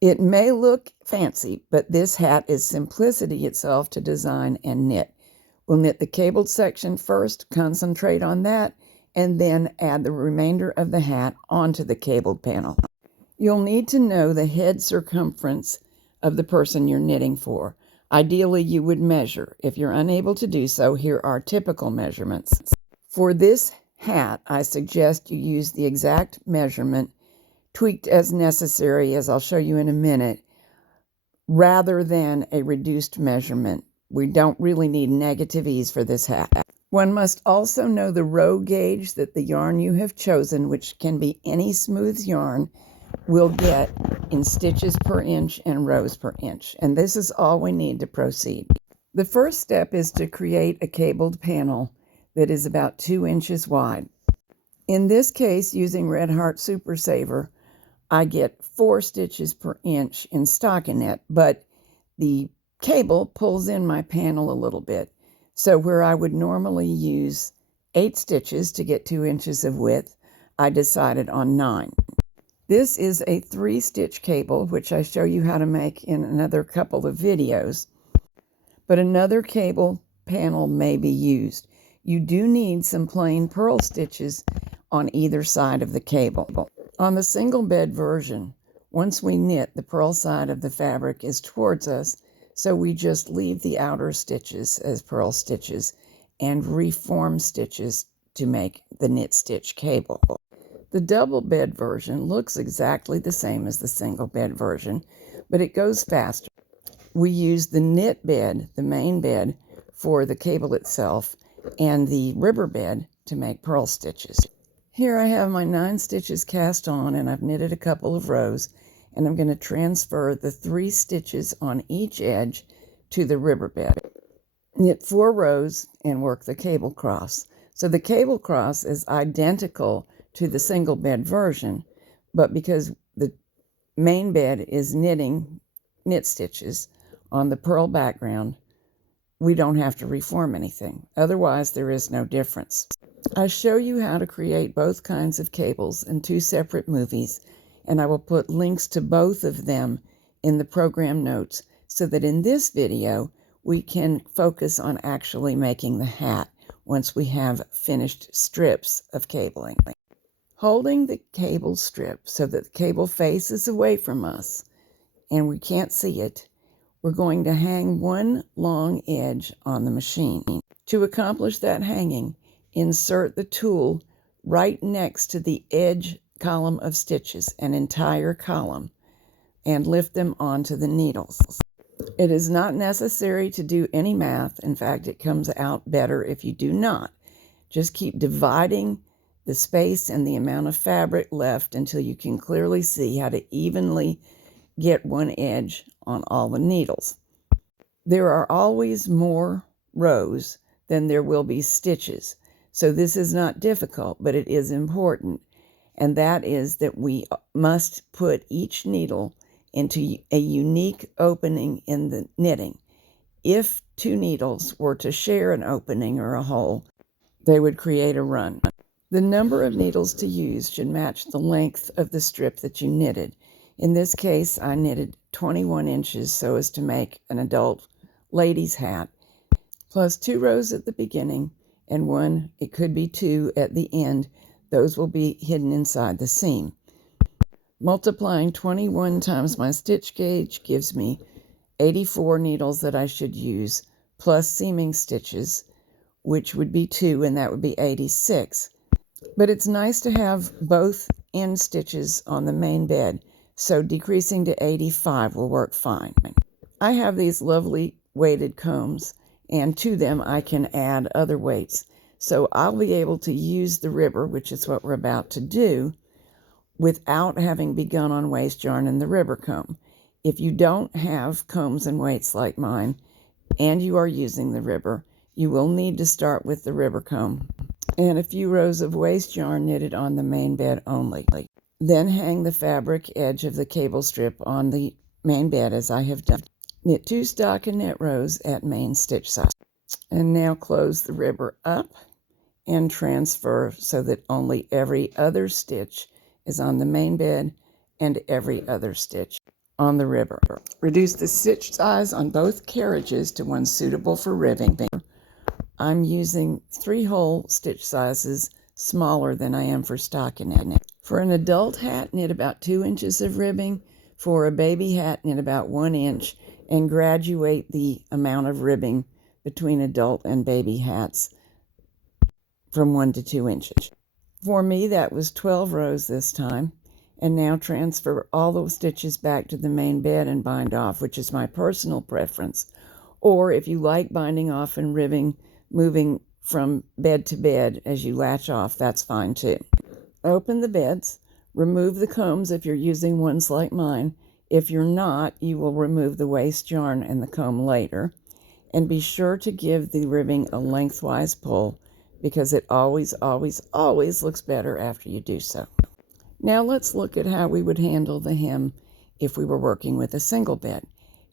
It may look fancy, but this hat is simplicity itself to design and knit. We'll knit the cabled section first, concentrate on that, and then add the remainder of the hat onto the cabled panel. You'll need to know the head circumference of the person you're knitting for. Ideally, you would measure. If you're unable to do so, here are typical measurements. For this hat, I suggest you use the exact measurement, tweaked as necessary, as I'll show you in a minute, rather than a reduced measurement. We don't really need negative ease for this hat. One must also know the row gauge that the yarn you have chosen, which can be any smooth yarn, will get in stitches per inch and rows per inch. And this is all we need to proceed. The first step is to create a cabled panel that is about 2 inches wide. In this case, using Red Heart Super Saver, I get 4 stitches per inch in stockinette, but the cable pulls in my panel a little bit. So where I would normally use 8 stitches to get 2 inches of width, I decided on 9. This is a 3-stitch cable, which I show you how to make in another couple of videos, but another cable panel may be used. You do need some plain purl stitches on either side of the cable. On the single bed version, once we knit, the purl side of the fabric is towards us, so we just leave the outer stitches as purl stitches and reform stitches to make the knit stitch cable. The double bed version looks exactly the same as the single bed version, but it goes faster. We use the knit bed, the main bed, for the cable itself, and the ribbon bed to make purl stitches. Here I have my 9 stitches cast on, and I've knitted a couple of rows, and I'm going to transfer the 3 stitches on each edge to the ribbon bed. Knit 4 rows and work the cable cross. So the cable cross is identical to the single bed version, but because the main bed is knit stitches on the purl background, we don't have to reform anything. Otherwise, there is no difference. I show you how to create both kinds of cables in 2 separate movies, and I will put links to both of them in the program notes so that in this video, we can focus on actually making the hat once we have finished strips of cabling. Holding the cable strip so that the cable faces away from us and we can't see it, we're going to hang one long edge on the machine. To accomplish that hanging, insert the tool right next to the edge column of stitches, an entire column, and lift them onto the needles. It is not necessary to do any math. In fact, it comes out better if you do not. Just keep dividing the space and the amount of fabric left until you can clearly see how to evenly get one edge on all the needles. There are always more rows than there will be stitches, so this is not difficult, but it is important, and that is that we must put each needle into a unique opening in the knitting. If 2 needles were to share an opening or a hole, they would create a run. The number of needles to use should match the length of the strip that you knitted. In this case, I knitted 21 inches so as to make an adult lady's hat, plus 2 rows at the beginning and 1, it could be 2 at the end. Those will be hidden inside the seam. Multiplying 21 times my stitch gauge gives me 84 needles that I should use, plus seaming stitches, which would be 2, and that would be 86. But it's nice to have both end stitches on the main bed, so decreasing to 85 will work fine. I have these lovely weighted combs, and to them I can add other weights. So I'll be able to use the ribber, which is what we're about to do, without having begun on waste yarn and the ribber comb. If you don't have combs and weights like mine, and you are using the ribber, you will need to start with the ribber comb and a few rows of waste yarn knitted on the main bed only. Then hang the fabric edge of the cable strip on the main bed as I have done. Knit 2 stockinette rows at main stitch size. And now close the ribber up and transfer so that only every other stitch is on the main bed and every other stitch on the ribber. Reduce the stitch size on both carriages to one suitable for ribbing. I'm using 3-hole stitch sizes smaller than I am for stockinette. For an adult hat, knit about 2 inches of ribbing. For a baby hat, knit about 1 inch, and graduate the amount of ribbing between adult and baby hats from 1 to 2 inches. For me, that was 12 rows this time. And now transfer all those stitches back to the main bed and bind off, which is my personal preference. Or if you like binding off and ribbing, moving from bed to bed as you latch off, that's fine too. Open the beds, remove the combs if you're using ones like mine. If you're not, you will remove the waste yarn and the comb later. And be sure to give the ribbing a lengthwise pull because it always, always, always looks better after you do so. Now let's look at how we would handle the hem if we were working with a single bed.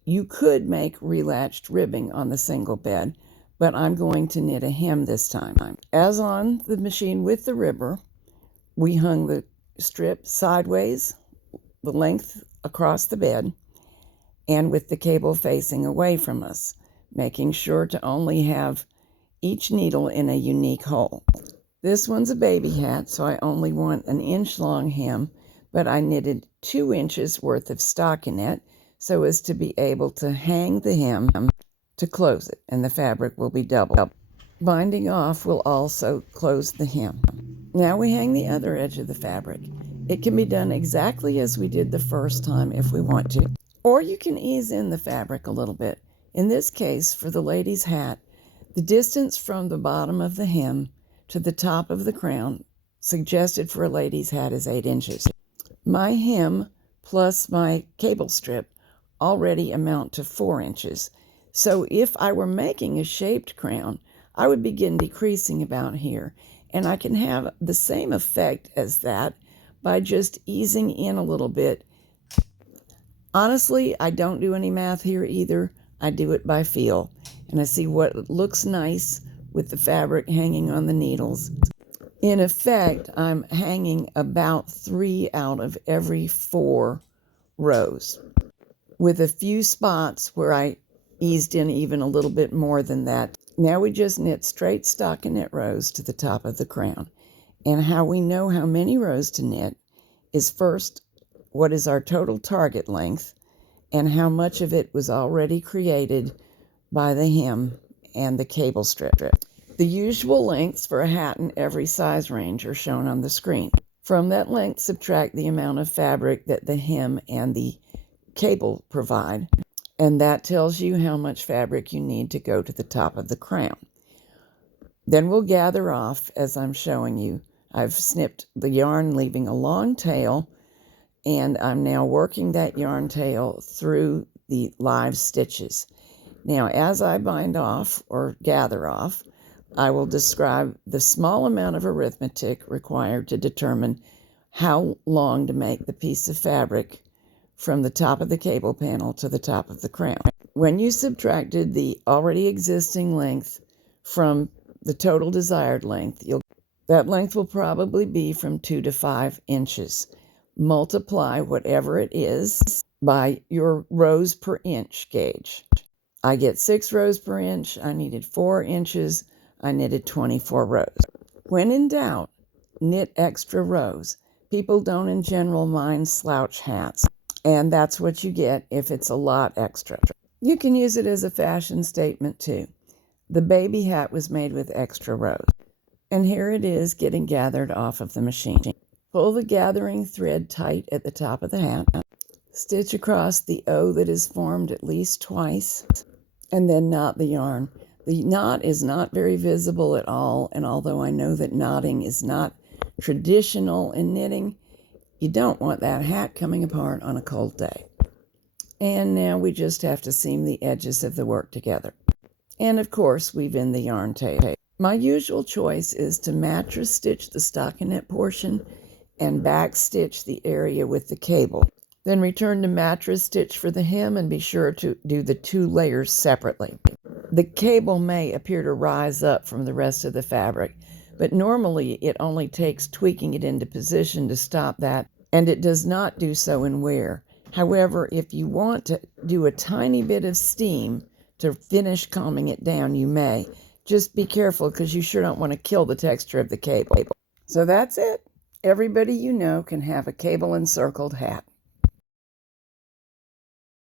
You could make relatched ribbing on the single bed, but I'm going to knit a hem this time. As on the machine with the ribber, we hung the strip sideways, the length across the bed, and with the cable facing away from us, making sure to only have each needle in a unique hole. This one's a baby hat, so I only want an inch-long hem, but I knitted 2 inches worth of stockinette so as to be able to hang the hem to close it, and the fabric will be double. Binding off will also close the hem. Now we hang the other edge of the fabric. It can be done exactly as we did the first time if we want to, or you can ease in the fabric a little bit. In this case, for the lady's hat, the distance from the bottom of the hem to the top of the crown suggested for a lady's hat is 8 inches. My hem plus my cable strip already amount to 4 inches. So if I were making a shaped crown, I would begin decreasing about here. And I can have the same effect as that by just easing in a little bit. Honestly, I don't do any math here either. I do it by feel. And I see what looks nice with the fabric hanging on the needles. In effect, I'm hanging about 3 out of every 4 rows, with a few spots where I eased in even a little bit more than that. Now we just knit straight stockinette rows to the top of the crown. And how we know how many rows to knit is first, what is our total target length and how much of it was already created by the hem and the cable strip. The usual lengths for a hat in every size range are shown on the screen. From that length, subtract the amount of fabric that the hem and the cable provide, and that tells you how much fabric you need to go to the top of the crown. Then we'll gather off as I'm showing you. I've snipped the yarn, leaving a long tail, and I'm now working that yarn tail through the live stitches. Now, as I bind off or gather off, I will describe the small amount of arithmetic required to determine how long to make the piece of fabric from the top of the cable panel to the top of the crown. When you subtracted the already existing length from the total desired length, that length will probably be from 2 to 5 inches. Multiply whatever it is by your rows per inch gauge. I get 6 rows per inch. I needed 4 inches. I knitted 24 rows. When in doubt, knit extra rows. People don't in general mind slouch hats, and that's what you get if it's a lot extra. You can use it as a fashion statement too. The baby hat was made with extra rows. And here it is getting gathered off of the machine. Pull the gathering thread tight at the top of the hat. Stitch across the O that is formed at least twice, and then knot the yarn. The knot is not very visible at all, and although I know that knotting is not traditional in knitting, you don't want that hat coming apart on a cold day. And now we just have to seam the edges of the work together. And of course, weave in the yarn tail. My usual choice is to mattress stitch the stockinette portion and back stitch the area with the cable. Then return to mattress stitch for the hem and be sure to do the 2 layers separately. The cable may appear to rise up from the rest of the fabric, but normally it only takes tweaking it into position to stop that, and it does not do so in wear. However, if you want to do a tiny bit of steam to finish calming it down, you may. Just be careful because you sure don't want to kill the texture of the cable. So that's it. Everybody you know can have a cable encircled hat.